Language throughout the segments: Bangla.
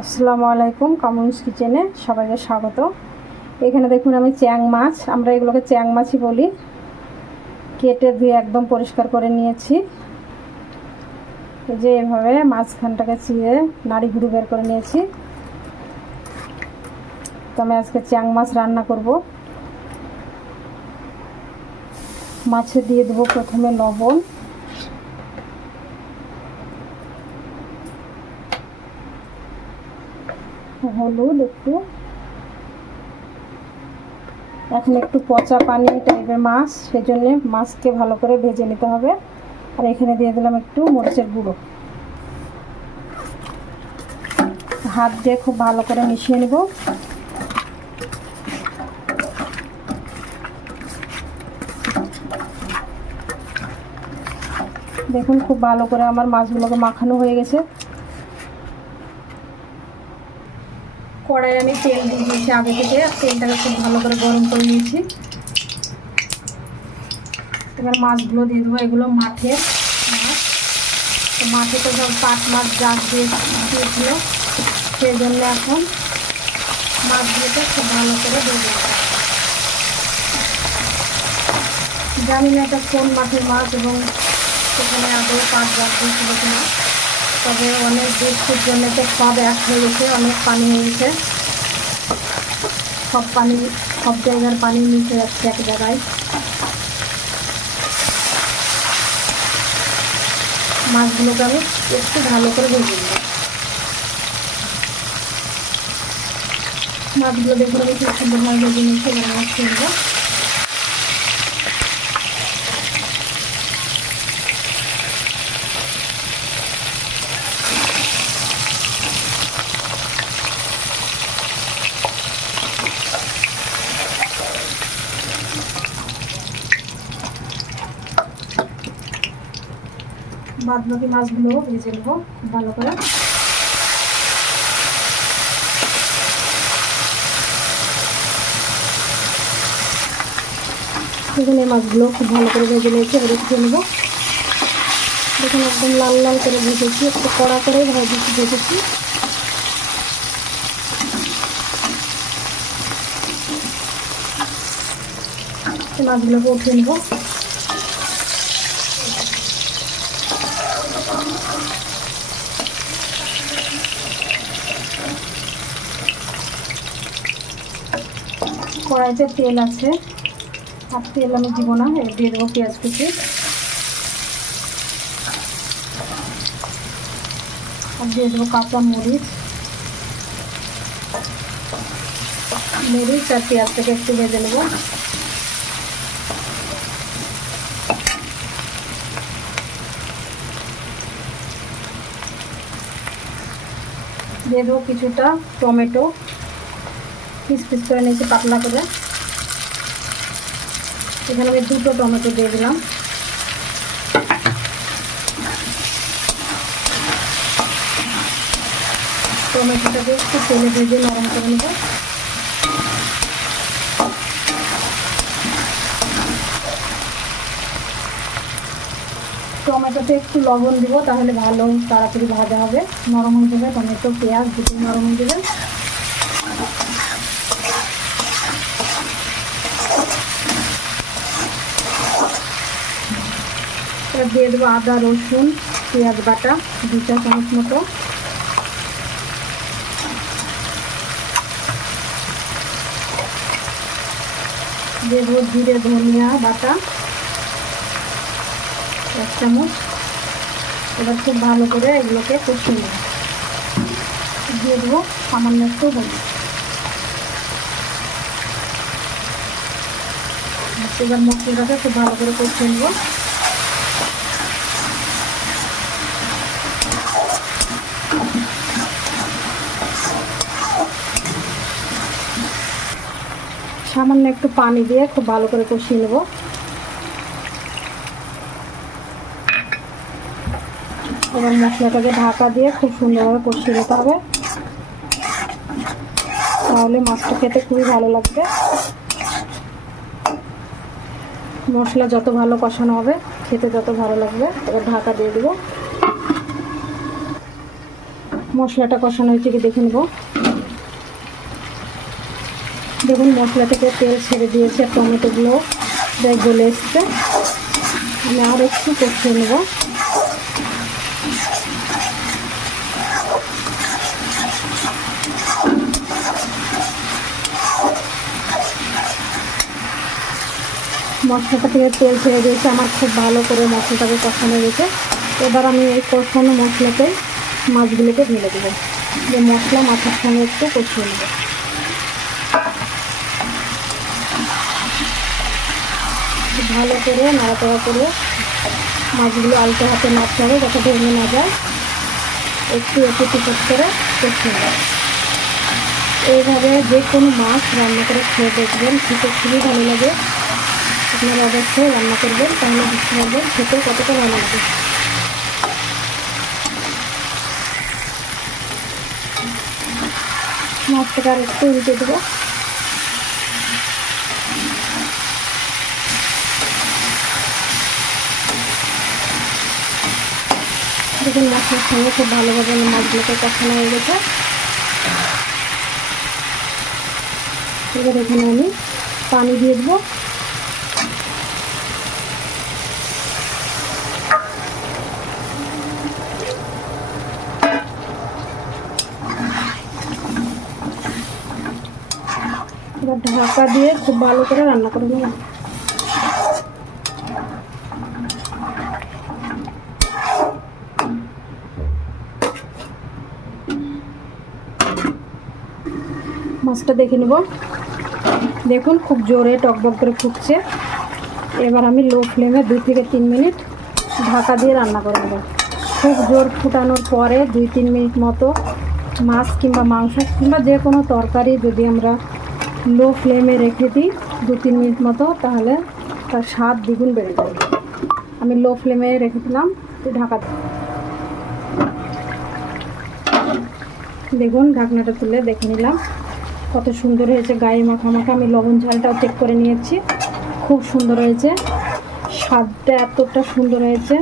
আসসালামু আলাইকুম কামুন্স কিচেনে সবাইকে স্বাগত। এখানে দেখুন আমি চ্যাং মাছ, আমরা এগুলোকে চ্যাং মাছই বলি। কেটে ধুয়ে একদম পরিষ্কার করে নিয়েছি। যে এভাবে মাছখানটাকে চিয়ে নাড়ি ঘুরে বের করে নিয়েছি। তো আমি আজকে চ্যাং মাছ রান্না করব। মাছে দিয়ে দেবো প্রথমে লবণ। হলুদ একটু। এখন একটু পচা পানি টাইপের মাছ সেই জন্যে মাছকে ভালো করে ভেজে নিতে হবে। আর এখানে দিয়ে দিলাম একটু মরিচের গুঁড়ো। হাত দিয়ে খুব ভালো করে মিশিয়ে নেব। দেখুন, খুব ভালো করে আমার মাছগুলোকে মাখানো হয়ে গেছে। কড়াই আমি তেল দিয়ে দিয়েছি আগে থেকে। তেলটাকে খুব ভালো করে গরম করে নিয়েছি। এবার মাছগুলো দিয়ে দেবো। এগুলো মাঠে মাছ। তো মাঠে তো সব পাট মাছ জাগ দিয়ে দিয়েছিল। সেই জন্য এখন মাছগুলোকে খুব ভালো করে দিয়ে দেবো জানি না এটা কোন মাঠের মাছ এবং সেখানে আদৌ পাট জাগ দিয়েছিল কিনা। তবে অনেক বৃষ্টির জন্য তো সব এক হয়ে গেছে, অনেক পানি হয়ে গেছে। সব পানি, সব জায়গার পানি মিশে যাচ্ছে এক জায়গায়। মাছগুলোকে আমি একটু ভালো করে ভেজে নেব। মাছগুলো দেখুন আমি খুব সুন্দরভাবে ভেজে নিচ্ছি মাছ বাদ বাকি মাছগুলো ভেজে নেব খুব ভালো করে। এই মাছগুলো খুব ভালো করে ভেজে নিয়েছি, এবার একটু নেব। দেখুন, একদম লাল লাল করে ভেজেছি, একটু কড়া করে ভেজেছি ভেজেছি। মাছগুলোকে উঠিয়ে নেব। কড়াইতে তেল আছে। আর তেল আমি দিব না দিয়ে দেবো পেঁয়াজ কুচি। আর দিয়ে দেবো কাঁচা মরিচ। মরিচ আর পেঁয়াজটাকে একটু ভেজে নেব। দেবো কিছুটা, টমেটো, পিস পিস করে নিয়েছি পাতলা করে। এখানে আমি দুটো টমেটো দিয়ে দিলাম। টমেটোটাকে একটু তেলে ভেজে নরম করে নেব। টমেটোতে একটু লবণ দিব, তাহলে ভালো তাড়াতাড়ি ভাজা হবে। নরম হয়ে যাবে, টমেটো, পেঁয়াজ দুটো নরম হয়ে যাবে। দিয়ে দেবো আদা, রসুন, পেঁয়াজ বাটা দু চা চামচ মতো। দিয়ে দেবো জিরে, ধনিয়া বাটা। চামচ। এবার খুব ভালো করে এগুলোকে কষিয়ে নেব। দিয়ে দেবো সামান্য একটু হলুদ। এবার মশলাটাকে খুব ভালো করে কষিয়ে নেব। সামান্য একটু পানি দিয়ে খুব ভালো করে কষিয়ে নেব। এবার মশলাটাকে ঢাকা দিয়ে খুব সুন্দরভাবে কষিয়ে নিতে হবে। তাহলে মাছটা খেতে খুবই ভালো লাগবে। মশলা যত ভালো কষানো হবে, খেতে যত ভালো লাগবে, এবার ঢাকা দিয়ে দেবো। মশলাটা কষানো হয়েছে কি দেখে নেব। দেখুন, মশলা থেকে তেল ছেড়ে দিয়েছে টমেটোগুলো গলে এসছে। আমি আর একটু কষিয়ে নেব। মশলাটা থেকে তেল ছেড়ে দিয়েছে, আমার খুব ভালো করে মশলাটাকে কষানো গেছে এবার আমি এই কষানো মশলাতে মাছগুলোকে ঢেলে দেবো। যে মশলা মাছের সঙ্গে একটু কষিয়ে নেব। ভালো করে নাড়াচাড়া করে মাছগুলো আলতো হাতে নাড়তে হবে, যাতে ভেঙে না যায়। একটু একটু টিকট করে কষিয়ে নেবে। এইভাবে যে কোনো মাছ রান্না করে খেয়ে দেখবেন, খেতে খুবই ভালো লাগে। আপনারা অবশ্যই রান্না করবেন, তাহলে বুঝতে পারবেন খেতে কতটা ভালো লাগবে মাছটাকে আর একটু উল্টে দেবো। দেখুন মশলার সঙ্গে খুব ভালোভাবে মাছগুলোকে কষানো হয়ে গেছে। এবার এখানে আমি পানি দিয়ে দেবো। ঢাকা দিয়ে খুব ভালো করে রান্না করে নেব মাছটা দেখে নেব। দেখুন খুব জোরে টকবক করে ফুটছে। এবার আমি লো ফ্লেমে দুই থেকে তিন মিনিট ঢাকা দিয়ে রান্না করে নেব। খুব জোর ফুটানোর পরে দুই, তিন মিনিট মতো মাছ কিংবা মাংস কিংবা যে কোনো তরকারি যদি আমরা লো ফ্লেমে রেখে দিই, দু তিন মিনিট মতো, তাহলে তার স্বাদ দ্বিগুণ বেড়ে যাবে। আমি লো ফ্লেমে রেখে রেখেছিলাম ঢাকা দেখুন, ঢাকনাটা তুলে দেখে নিলাম। কত সুন্দর হয়েছে গায়ে মাখা মাখা। আমি লবণ ঝালটাও চেক করে নিয়েছি। খুব সুন্দর হয়েছে। স্বাদটা এতটা সুন্দর হয়েছে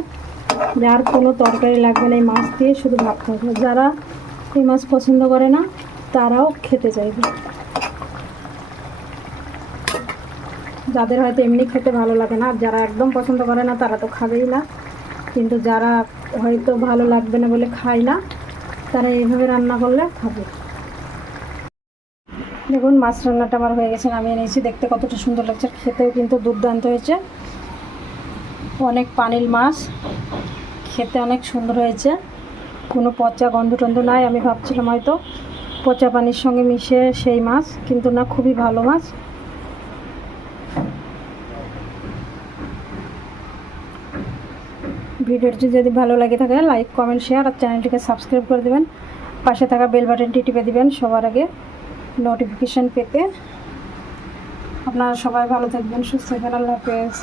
যে আর কোনো তরকারি লাগবে না এই মাছ দিয়ে, শুধু ভাত খাবে যারা এই মাছ পছন্দ করে না, তারাও খেতে চাইবে। যাদের হয়তো এমনি খেতে ভালো লাগে না যারা একদম পছন্দ করে না, তারা তো খাবেই না। কিন্তু যারা হয়তো ভালো লাগবে না বলে খায় না, তারা এইভাবে রান্না করলে খাবে। দেখুন, মাছ রান্নাটা আমার হয়ে গেছে আমি এনেছি দেখতে কতটা সুন্দর লাগছে খেতেও কিন্তু দুর্দান্ত হয়েছে। অনেক পানির মাছ, খেতে অনেক সুন্দর হয়েছে। কোনো পচা গন্ধ টন্ধ নাই, আমি ভাবছিলাম হয়তো পচা পানির সঙ্গে মিশে সেই মাছ, কিন্তু না, খুবই ভালো মাছ। ভিডিওটি যদি ভালো লাগে থাকে লাইক কমেন্ট শেয়ার আর চ্যানেলটিকে সাবস্ক্রাইব করে দেবেন। পাশে থাকা বেল বাটনটি টিপে দেবেন সবার আগে নোটিফিকেশান পেতে। আপনারা সবাই ভালো থাকবেন, সুস্থ থাকবেন, আল্লাহ হাফেজ।